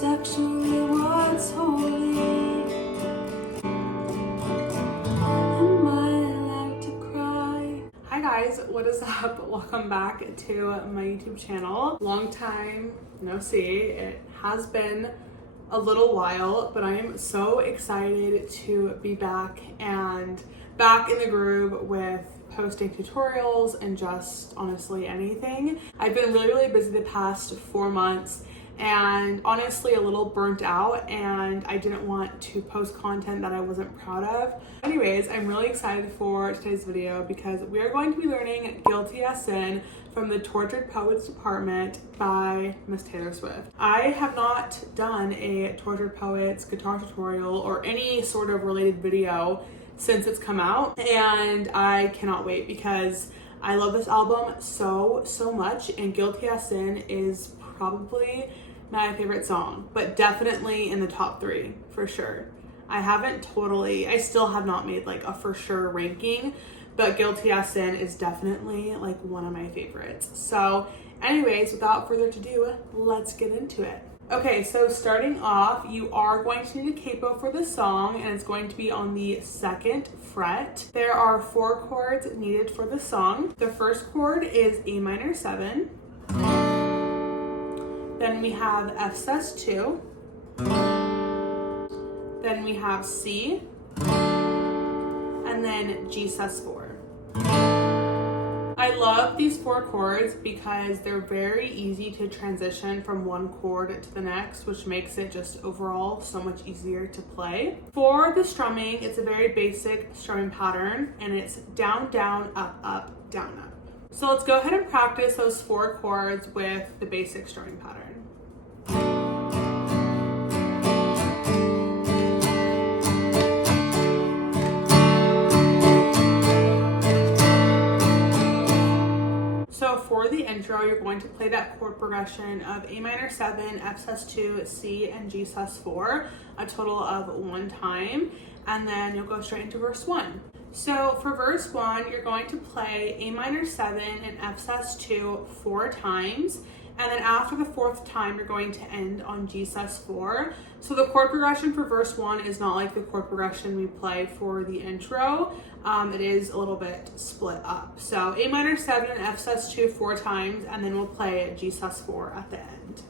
is actually what's holy. Am I allowed to cry? Hi guys, what is up? Welcome back to my YouTube channel. Long time no see. It has been a little while, but I am so excited to be back and back in the groove with posting tutorials and just honestly anything. I've been really busy the past 4 months and honestly a little burnt out, and I didn't want to post content that I wasn't proud of. Anyways, I'm really excited for today's video because we are going to be learning Guilty as Sin from the Tortured Poets Department by Miss Taylor Swift. I have not done a Tortured Poets guitar tutorial or any sort of related video since it's come out, and I cannot wait because I love this album so much, and Guilty as Sin is probably my favorite song, but definitely in the top 3 for sure. I still have not made like a for sure ranking, but Guilty as Sin is definitely like one of my favorites. So anyways, without further ado, let's get into it. Okay, so starting off, you are going to need a capo for the song, and it's going to be on the 2nd fret. There are 4 chords needed for the song. The first chord is A minor 7. Then we have F sus2. Then we have C. And then G sus4. I love these 4 chords because they're very easy to transition from one chord to the next, which makes it just overall so much easier to play. For the strumming, it's a very basic strumming pattern, and it's down, down, up, up, down, up. So let's go ahead and practice those 4 chords with the basic strumming pattern. So for the intro, you're going to play that chord progression of A minor 7, F sus2, C, and G sus4 a total of 1 time, and then you'll go straight into verse 1. So for verse 1, you're going to play A minor 7 and F sus2 4 times, and then after the 4th time, you're going to end on G sus4. So the chord progression for verse 1 is not like the chord progression we play for the intro. It is a little bit split up. So A minor 7 and F sus2 4 times, and then we'll play G sus4 at the end.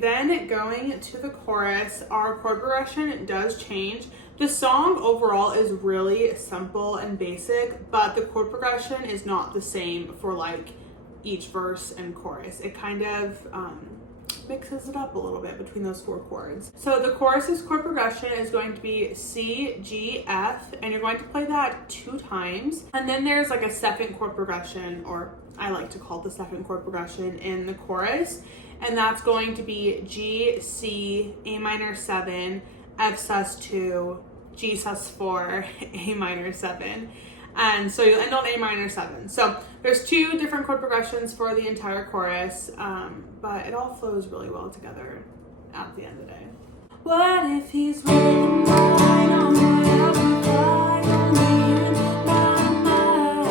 Then going to the chorus, our chord progression does change. The song overall is really simple and basic, but the chord progression is not the same for like each verse and chorus. It kind of mixes it up a little bit between those 4 chords. So the chorus's chord progression is going to be C, G, F, and you're going to play that 2 times. And then there's like a second chord progression, or I like to call it the second chord progression in the chorus. And that's going to be G, C, A minor 7, F sus2, G sus4, A minor 7. And so you'll end on A minor 7. So there's 2 different chord progressions for the entire chorus, but it all flows really well together at the end of the day. What if he's written mine on my appetite, only in my mind?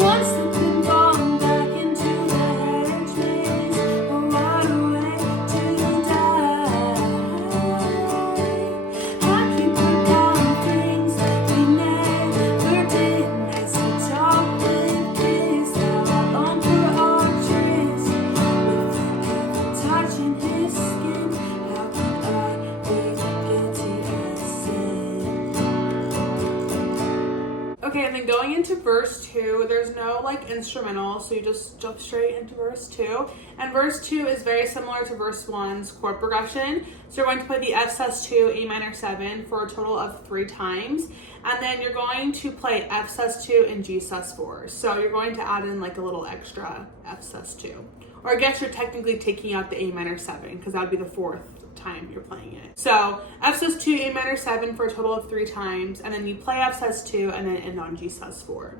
Once slipping bomb back into the hedge maze, or what a way to die. I keep recalling things we never did, as the chocolate kiss. Now I long for our trace, with the touching his skin. How could I be again? and then going into verse 2, there's no like instrumental, so you just jump straight into verse 2. And verse 2 is very similar to verse 1's chord progression. So you're going to play the F sus2, A minor 7 for a total of 3 times. And then you're going to play F sus2 and G sus4. So you're going to add in like a little extra F sus2. Or I guess you're technically taking out the A minor 7 because that would be the 4th time you're playing it. So F sus2, A minor 7 for a total of 3 times, and then you play F sus2 and then end on G sus4.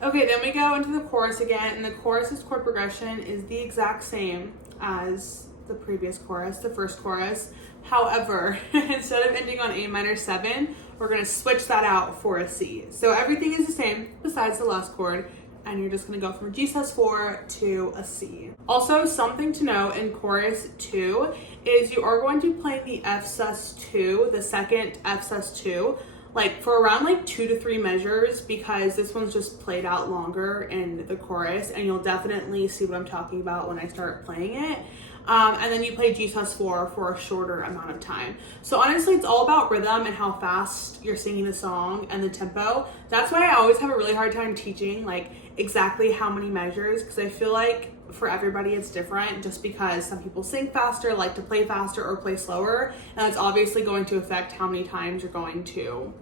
Okay, then we go into the chorus again, and the chorus's chord progression is the exact same as the previous chorus, the first chorus. However, instead of ending on A minor 7, we're going to switch that out for a C. So everything is the same besides the last chord, and you're just going to go from a G sus4 to a C. Also, something to know in chorus 2 is you are going to be playing the F sus2, the second F sus2, like for around like 2 to 3 measures, because this one's just played out longer in the chorus, and you'll definitely see what I'm talking about when I start playing it. And then you play G sus4 for a shorter amount of time. So honestly, it's all about rhythm and how fast you're singing the song and the tempo. That's why I always have a really hard time teaching like exactly how many measures, because I feel like for everybody it's different, just because some people sing faster, like to play faster or play slower, and that's obviously going to affect how many times you're going to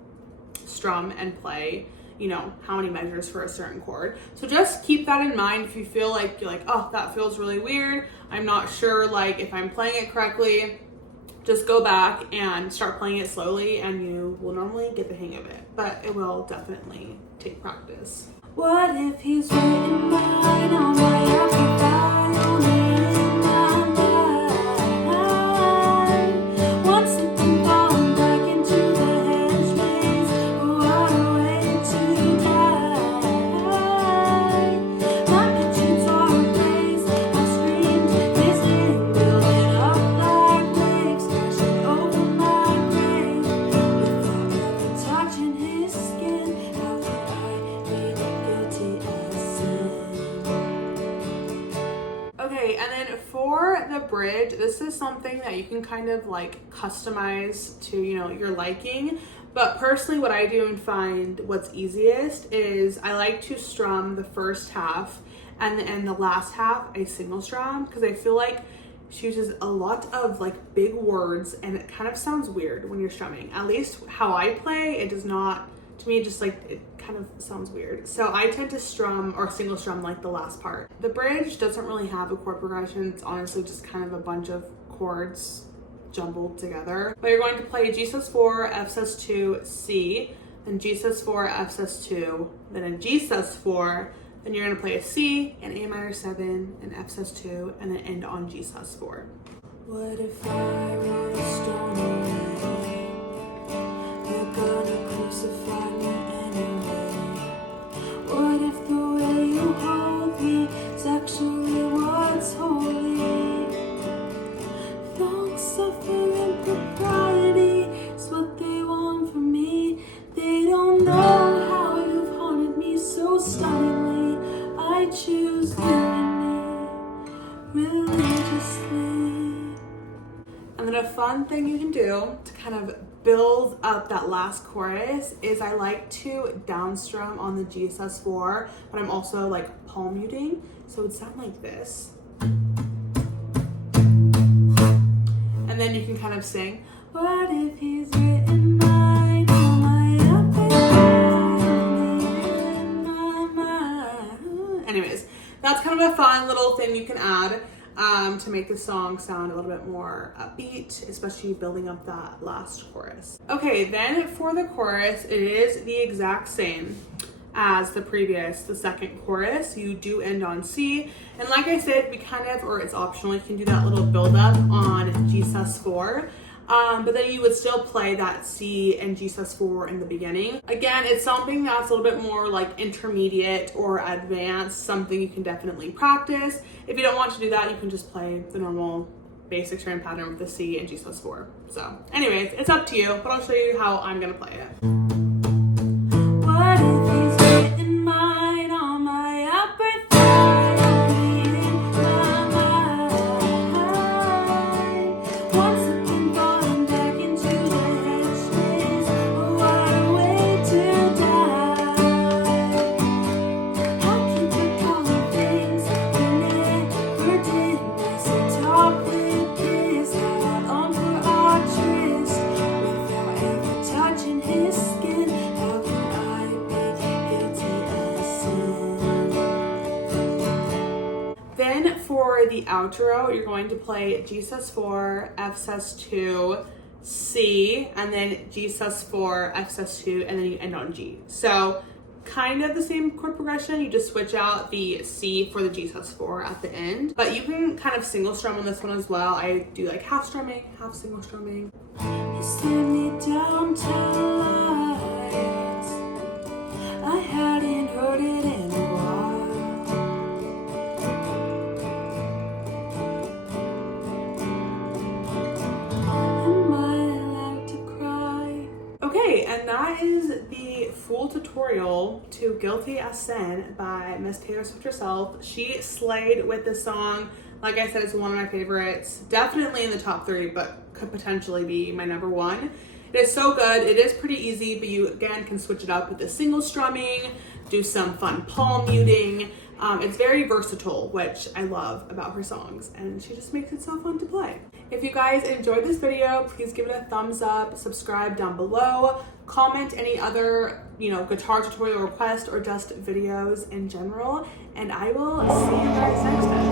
strum and play, you know, how many measures for a certain chord. So just keep that in mind. If you feel like you're like, oh, that feels really weird, I'm not sure like if I'm playing it correctly, just go back and start playing it slowly and you will normally get the hang of it, but it will definitely take practice. What if he's written mine on my amplifier, only in my mind? Once slipping, falling back into the headspace, what a way to die. My pitches are ablaze, my screams is getting building up like waves, crashing over my grave. Without ever touching his skin, how could I be guilty as sin? Okay, and then for the bridge, this is something that you can kind of like customize to, you know, your liking. But personally, what I do and find what's easiest is I like to strum the first half, and then the last half I single strum, because I feel like she uses a lot of like big words and it kind of sounds weird when you're strumming. At least how I play, it does not, to me, just like it kind of sounds weird. So I tend to strum or single strum like the last part. The bridge doesn't really have a chord progression. It's honestly just kind of a bunch of chords jumbled together. But you're going to play G sus4, F sus2, C, then G sus4, F sus2, then a G sus4, then you're going to play a C, an A minor 7, an F sus2, and then end on G sus4. What if I were a stone away? You're gonna crucify me anyway. What if the way you hold me is actually what's holy? Don't suffer impropriety is what they want from me. They don't know how you've haunted me so stunningly. I choose you and me religiously. And then a fun thing you can do to kind of build up that last chorus is I like to downstrum on the G sus4, but I'm also like palm muting, so it would sound like this. And then you can kind of sing, what if he's written mine on my mind? Anyways, that's kind of a fun little thing you can add to make the song sound a little bit more upbeat, especially building up that last chorus. Okay, then for the chorus, it is the exact same as the second chorus. You do end on C. And like I said, we kind of, or it's optional, you can do that little build-up on G sus4. But then you would still play that C and G sus4 in the beginning. Again, it's something that's a little bit more like intermediate or advanced, something you can definitely practice. If you don't want to do that, you can just play the normal basic string pattern with the C and G sus4. So anyways, it's up to you, but I'll show you how I'm gonna play it. What if he's getting mine on my upper thigh, beating my mind? Once again, falling back into the hedges. What a way to die. I keep recalling things we never did. Messy talk with kiss, how I long for our tryst without ever touching his skin. How can I be guilty of sin? Then for the outro, you're going to play G sus4, F sus2, C, and then G sus4, F sus2, and then you end on G. So kind of the same chord progression, you just switch out the C for the G sus4 at the end. But you can kind of single strum on this one as well. I do like half strumming, half single strumming. You send me down tight. I hadn't heard it in a while. Am I allowed to cry? Okay, and that is the full tutorial to Guilty as Sin by Miss Taylor Swift herself. She slayed with this song. Like I said, it's one of my favorites. Definitely in the top 3, but could potentially be my number 1. It is so good. It is pretty easy, but you again can switch it up with the single strumming, do some fun palm muting. It's very versatile, which I love about her songs, and she just makes it so fun to play. If you guys enjoyed this video, please give it a thumbs up, subscribe down below, comment any other, guitar tutorial requests or just videos in general, and I will see you guys next time.